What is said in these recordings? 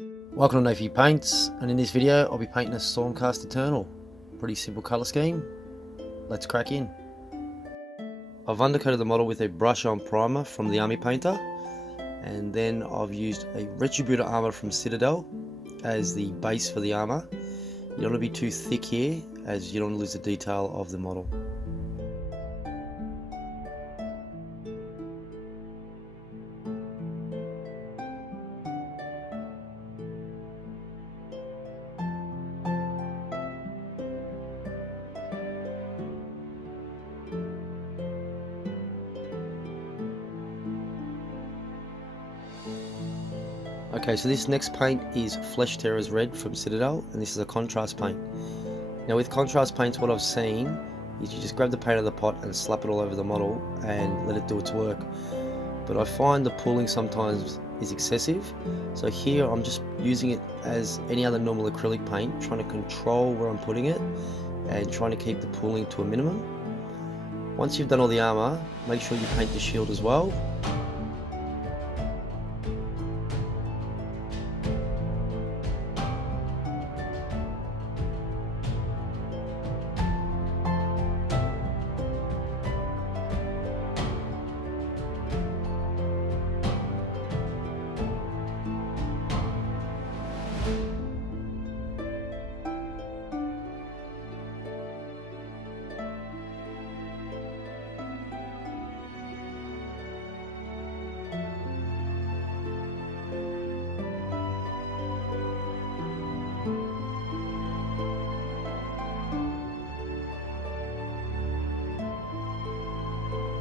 Welcome to No Few Paints, and in this video I'll be painting a Stormcast Eternal. Pretty simple colour scheme. Let's crack in. I've undercoated the model with a brush on primer from the Army Painter, and then I've used a Retributor armour from Citadel as the base for the armour. You don't want to be too thick here, as you don't want to lose the detail of the model. Okay, so this next paint is Flesh Tearers Red from Citadel, and this is a contrast paint. Now with contrast paints, what I've seen is you just grab the paint out of the pot and slap it all over the model and let it do its work. But I find the pooling sometimes is excessive, so here I'm just using it as any other normal acrylic paint, trying to control where I'm putting it and trying to keep the pooling to a minimum. Once you've done all the armour, make sure you paint the shield as well.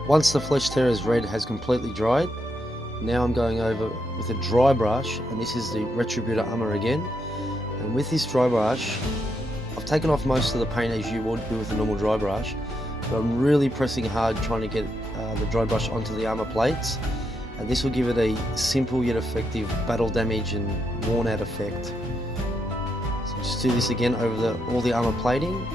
Once the Flesh Tearers Red has completely dried, now I'm going over with a dry brush, and this is the Retributor armour again. And with this dry brush, I've taken off most of the paint as you would do with a normal dry brush, but I'm really pressing hard trying to get the dry brush onto the armour plates, and this will give it a simple yet effective battle damage and worn out effect. So just do this again over all the armour plating.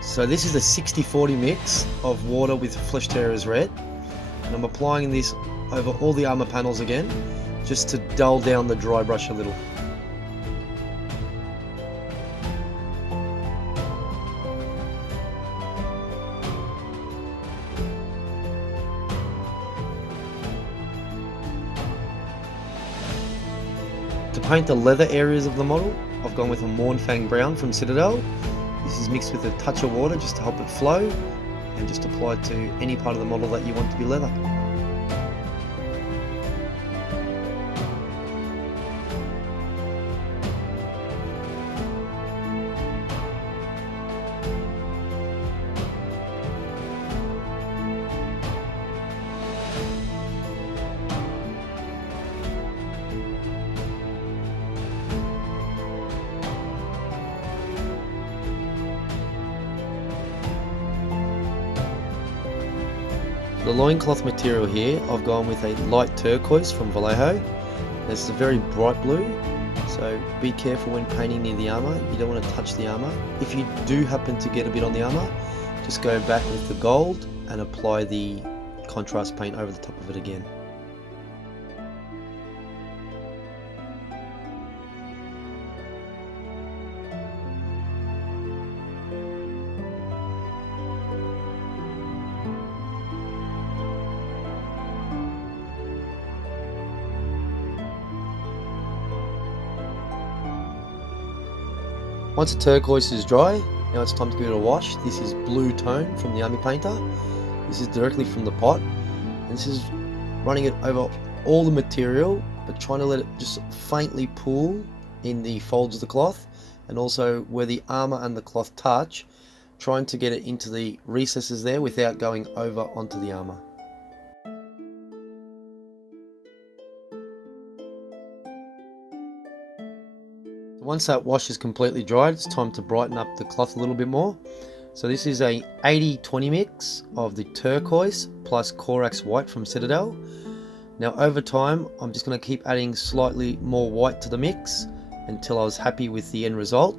So this is a 60-40 mix of water with Flesh Tearers Red, and I'm applying this over all the armour panels again, just to dull down the dry brush a little. To paint the leather areas of the model, I've gone with a Mournfang brown from Citadel. This is mixed with a touch of water just to help it flow, and just apply it to any part of the model that you want to be leather. The loincloth material here, I've gone with a light turquoise from Valejjo. This is a very bright blue, so be careful when painting near the armour. You don't want to touch the armour. If you do happen to get a bit on the armour, just go back with the gold and apply the contrast paint over the top of it again. Once the turquoise is dry, now it's time to give it a wash. This is Blue Tone from the Army Painter. This is directly from the pot, and this is running it over all the material, but trying to let it just faintly pool in the folds of the cloth, and also where the armour and the cloth touch, trying to get it into the recesses there without going over onto the armour. Once that wash is completely dried, it's time to brighten up the cloth a little bit more. So this is a 80-20 mix of the turquoise plus Corax white from Citadel. Now over time, I'm just going to keep adding slightly more white to the mix until I was happy with the end result.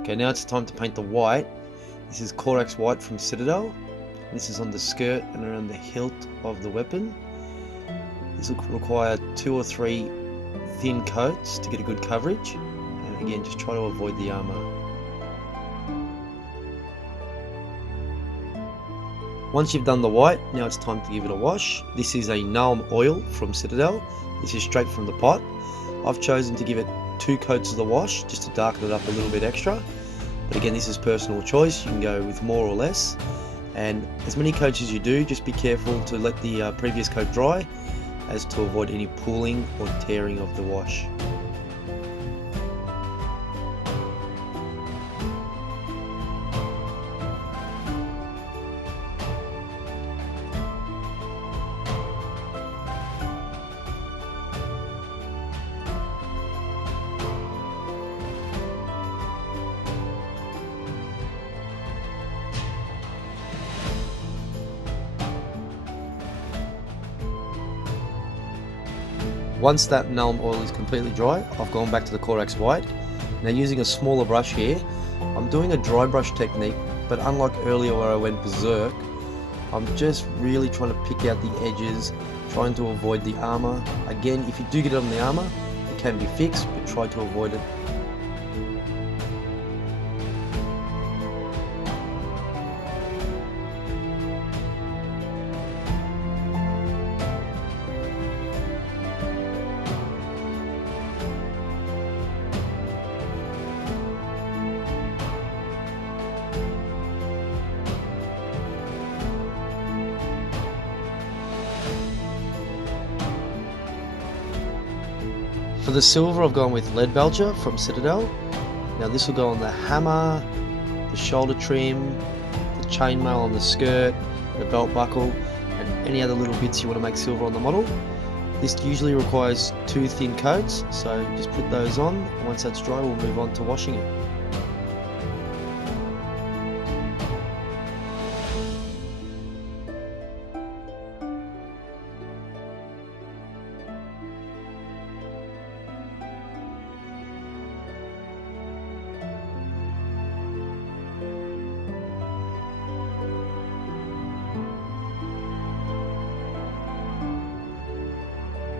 Okay, now it's time to paint the white. This is Corax white from Citadel. This is on the skirt and around the hilt of the weapon. This will require 2 or 3 thin coats to get a good coverage. And again, just try to avoid the armour. Once you've done the white, now it's time to give it a wash. This is a Nuln oil from Citadel. This is straight from the pot. I've chosen to give it 2 coats of the wash just to darken it up a little bit extra. But again, this is personal choice. You can go with more or less. And as many coats as you do, just be careful to let the previous coat dry, as to avoid any pooling or tearing of the wash. Once that Nuln oil is completely dry, I've gone back to the Corax white. Now using a smaller brush here, I'm doing a dry brush technique, but unlike earlier where I went berserk, I'm just really trying to pick out the edges, trying to avoid the armour. Again, if you do get it on the armour, it can be fixed, but try to avoid it. For the silver, I've gone with Leadbelcher from Citadel. Now this will go on the hammer, the shoulder trim, the chainmail on the skirt, the belt buckle, and any other little bits you want to make silver on the model. This usually requires 2 thin coats, so just put those on, and once that's dry we'll move on to washing it.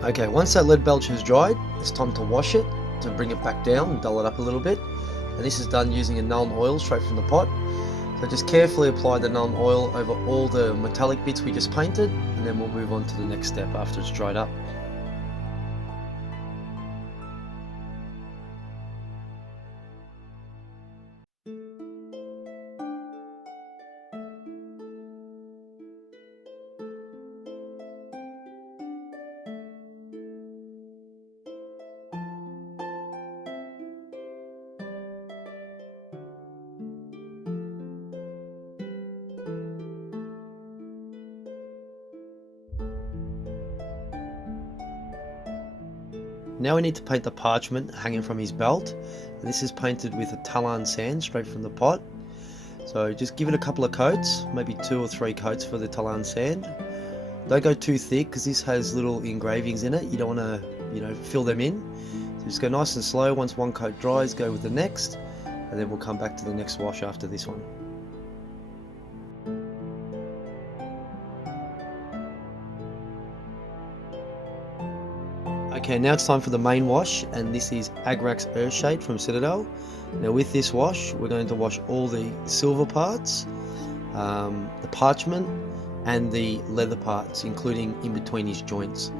Okay, once that Leadbelcher has dried, it's time to wash it, to bring it back down and dull it up a little bit. And this is done using a Nuln oil straight from the pot. So just carefully apply the Nuln oil over all the metallic bits we just painted, and then we'll move on to the next step after it's dried up. Now we need to paint the parchment hanging from his belt, and this is painted with a Tallarn sand straight from the pot. So just give it a couple of coats, maybe 2 or 3 coats for the Tallarn sand. Don't go too thick because this has little engravings in it. You don't want to, fill them in. So just go nice and slow. Once one coat dries, go with the next, and then we'll come back to the next wash after this one. Okay, now it's time for the main wash, and this is Agrax Earthshade from Citadel. Now with this wash, we're going to wash all the silver parts, the parchment, and the leather parts, including in between his joints.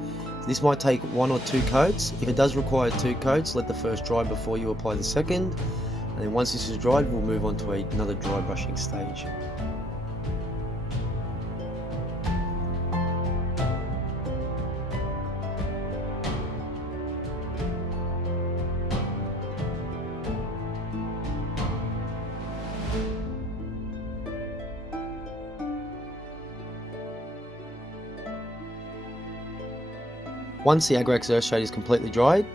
This might take 1 or 2 coats. If it does require 2 coats, let the first dry before you apply the second, and then once this is dried, we'll move on to another dry brushing stage. Once the Agrax Earthshade is completely dried,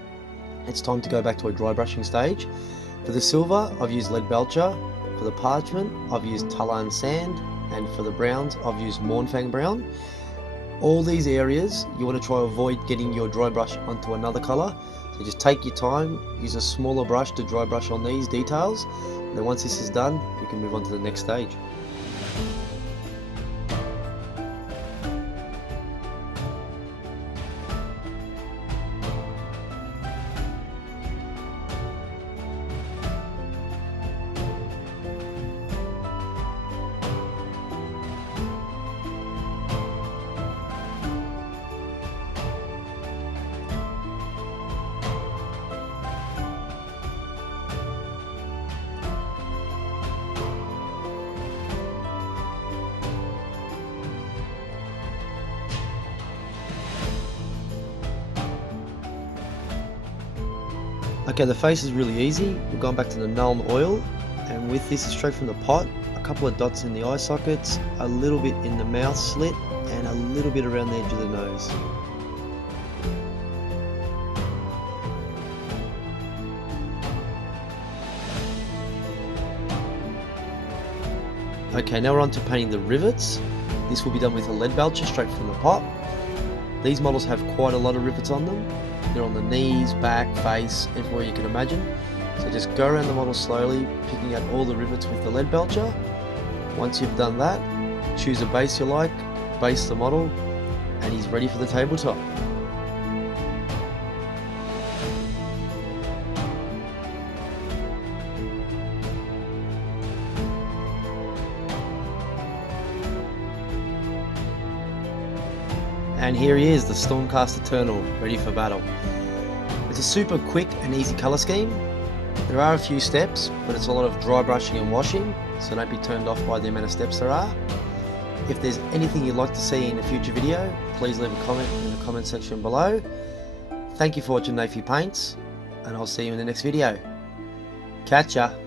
it's time to go back to a dry brushing stage. For the silver, I've used Leadbelcher. For the parchment, I've used Tallarn sand. And for the browns, I've used Mournfang brown. All these areas, you want to try to avoid getting your dry brush onto another colour. So just take your time, use a smaller brush to dry brush on these details. And then once this is done, we can move on to the next stage. Okay, the face is really easy. We're going back to the Nuln oil, and with this is straight from the pot, a couple of dots in the eye sockets, a little bit in the mouth slit, and a little bit around the edge of the nose. Okay, now we're on to painting the rivets. This will be done with a Leadbelcher straight from the pot. These models have quite a lot of rivets on them. They're on the knees, back, face, everywhere you can imagine. So just go around the model slowly, picking out all the rivets with the Leadbelcher. Once you've done that, choose a base you like, base the model, and he's ready for the tabletop. And here he is, the Stormcast Eternal, ready for battle. It's a super quick and easy colour scheme. There are a few steps, but it's a lot of dry brushing and washing, so don't be turned off by the amount of steps there are. If there's anything you'd like to see in a future video, please leave a comment in the comment section below. Thank you for watching Nafy Paints, and I'll see you in the next video. Catch ya!